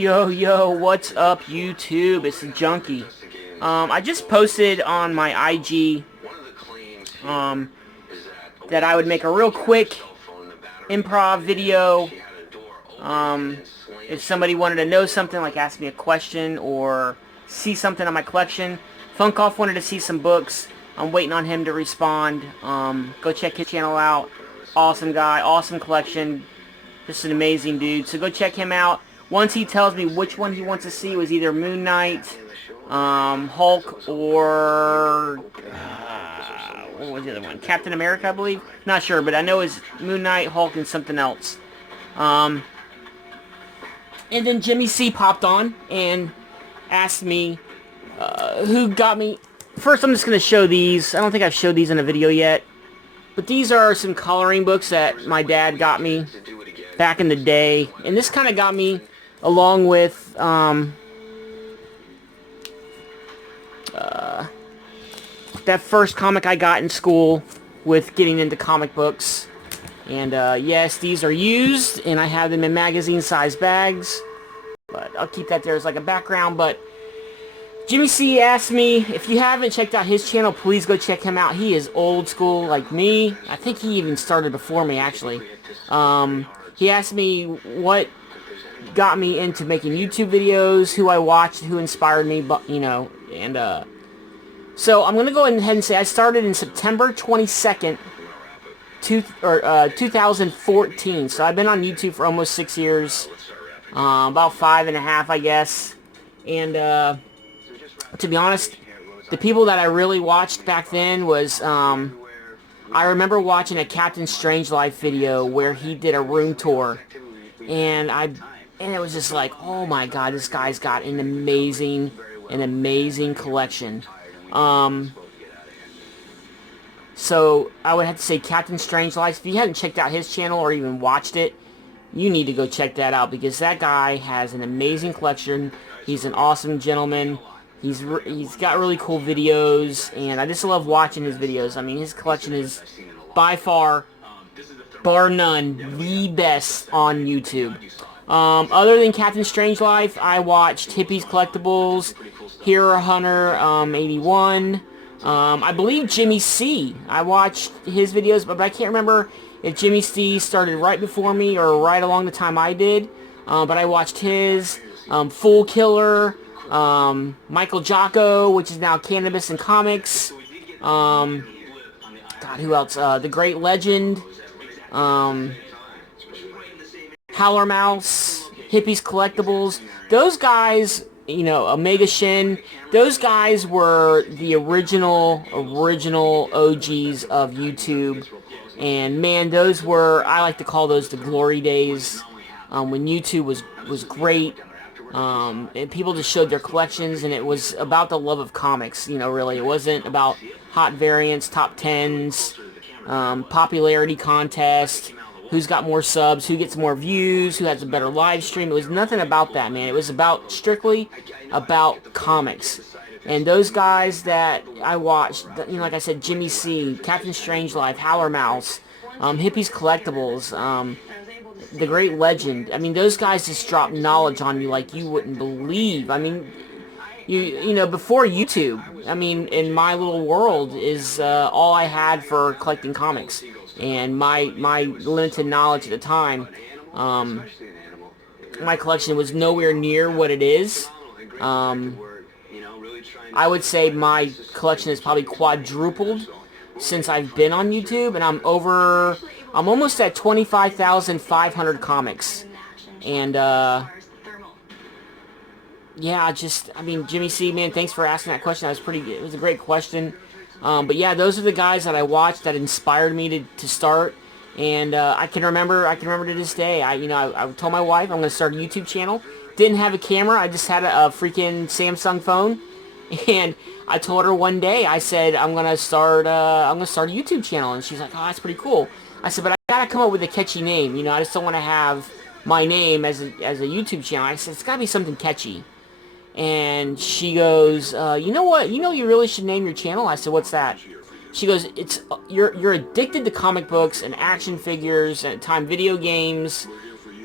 Yo, what's up, YouTube? It's the Junkie. I just posted on my IG um, that I would make a real quick improv video. If somebody wanted to know something, like ask me a question or see something on my collection. Funkoff wanted to see some books. I'm waiting on him to respond. Go check his channel out. Awesome guy, awesome collection. Just an amazing dude. So go check him out. Once he tells me which one he wants to see, it was either Moon Knight, Hulk, or what was the other one? Captain America, I believe. Not sure, but I know it's Moon Knight, Hulk, and something else. And then Jimmy C popped on and asked me who got me. First, I'm just going to show these. I don't think I've showed these in a video yet. But these are some coloring books that my dad got me back in the day. And this kind of got me along with that first comic I got in school with getting into comic books. And yes, these are used, and I have them in magazine-sized bags. But I'll keep that there as like a background. But Jimmy C asked me, if you haven't checked out his channel, please go check him out. He is old school like me. I think he even started before me, actually. He asked me what got me into making YouTube videos, who I watched, who inspired me, but you know, and so I'm gonna go ahead and say I started in September 22nd, 2014. So I've been on YouTube for almost 6 years, about 5.5, I guess. And to be honest, the people that I really watched back then was I remember watching a Captain Strangelove video where he did a room tour, and it was just like, oh my god, this guy's got an amazing collection. So I would have to say Captain Strangelove. If you hadn't checked out his channel or even watched it, you need to go check that out, because that guy has an amazing collection. He's an awesome gentleman. He's got really cool videos, and I just love watching his videos. I mean, his collection is by far, bar none, the best on YouTube. Other than Captain Strangelove, I watched Hippie's Collectibles, Hero Hunter 81, I believe Jimmy C. I watched his videos, but I can't remember if Jimmy C started right before me or right along the time I did. But I watched his, Fool Killer, Michael Jocko, which is now Cannabis and Comics. God, who else? The Great Legend. Howler Mouse. Hippies Collectibles. Those guys, you know, Omega Shin. Those guys were the original OGs of YouTube. And man, those were, I like to call those the glory days, when YouTube was great. And people just showed their collections, and it was about the love of comics, you know, really. It wasn't about hot variants, top 10s, popularity contest, who's got more subs, who gets more views, who has a better live stream. It was nothing about that, man. It was strictly about comics. And those guys that I watched, you know, like I said, Jimmy C, Captain Strangelove, Howler Mouse, Hippies Collectibles, The Great Legend. I mean, those guys just drop knowledge on you like you wouldn't believe. I mean, you know, before YouTube, I mean, in my little world is all I had for collecting comics, and my limited knowledge at the time. My collection was nowhere near what it is. I would say my collection has probably quadrupled since I've been on YouTube, and I'm almost at 25,500 comics. And, yeah, I mean, Jimmy C, man, thanks for asking that question. It was a great question. But yeah, those are the guys that I watched that inspired me to start. And, I can remember to this day, I told my wife I'm going to start a YouTube channel. Didn't have a camera, I just had a freaking Samsung phone. And I told her one day, I said, I'm gonna start a YouTube channel, and she's like, oh, that's pretty cool. I said, but I gotta come up with a catchy name, you know, I just don't want to have my name as a YouTube channel. I said, it's gotta be something catchy. And she goes, you know what, you really should name your channel? I said, what's that? She goes, you're addicted to comic books and action figures and at time video games.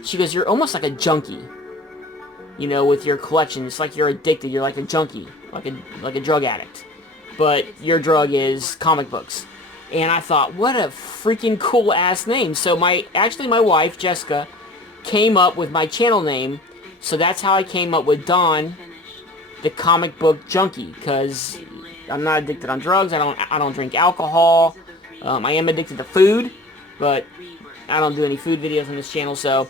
She goes, you're almost like a junkie. you know, with your collection. It's like you're addicted. You're like a junkie, like a drug addict. But your drug is comic books. And I thought, what a freaking cool ass name. So actually my wife, Jessica, came up with my channel name. So that's how I came up with Don, the comic book junkie, because I'm not addicted on drugs. I don't drink alcohol. I am addicted to food, but I don't do any food videos on this channel. So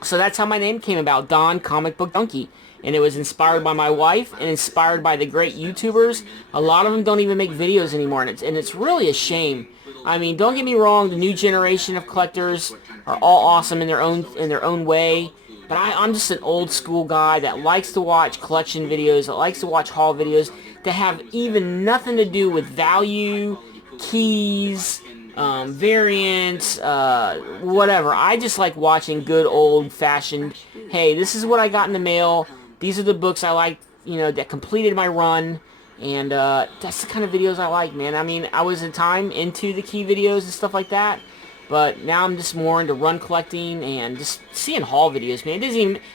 that's how my name came about, Don Comic Book Junkie. And it was inspired by my wife and inspired by the great YouTubers. A lot of them don't even make videos anymore, and it's really a shame. I mean, don't get me wrong, the new generation of collectors are all awesome in their own way. But I'm just an old school guy that likes to watch collection videos, that likes to watch haul videos, that have even nothing to do with value, keys, variants, whatever. I just like watching good old-fashioned, hey, this is what I got in the mail. These are the books I like, you know, that completed my run. And that's the kind of videos I like, man. I mean, I was at time into the key videos and stuff like that. But now I'm just more into run collecting and just seeing haul videos, man.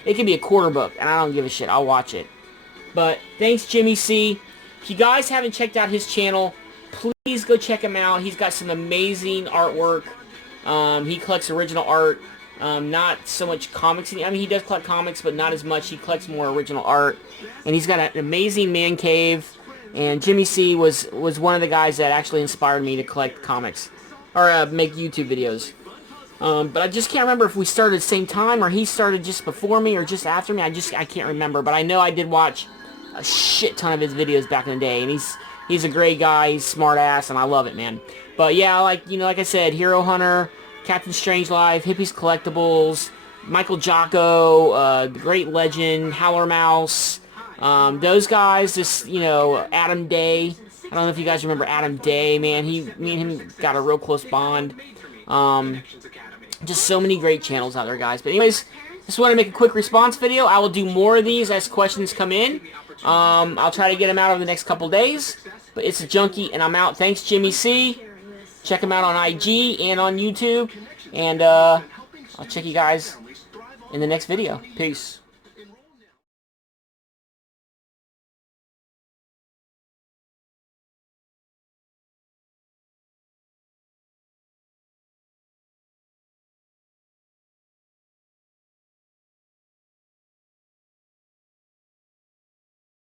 It can be a quarter book, and I don't give a shit. I'll watch it. But thanks, Jimmy C. If you guys haven't checked out his channel, please go check him out. He's got some amazing artwork. He collects original art. Not so much comics. I mean, he does collect comics, but not as much. He collects more original art. And he's got an amazing man cave. And Jimmy C was one of the guys that actually inspired me to collect comics. Or make YouTube videos. But I just can't remember if we started at the same time, or he started just before me, or just after me. I can't remember. But I know I did watch a shit ton of his videos back in the day. And he's a great guy. He's smart ass, and I love it, man. But yeah, like I said, Hero Hunter, Captain Strangelove, Hippies Collectibles, Michael Jocko, The Great Legend, Howler Mouse, those guys, just, you know, Adam Day. I don't know if you guys remember Adam Day, man. Me and him got a real close bond. Just so many great channels out there, guys. But anyways, just want to make a quick response video. I will do more of these as questions come in. I'll try to get them out over the next couple days. But it's a junkie, and I'm out. Thanks, Jimmy C. Check him out on IG and on YouTube. And I'll check you guys in the next video. Peace.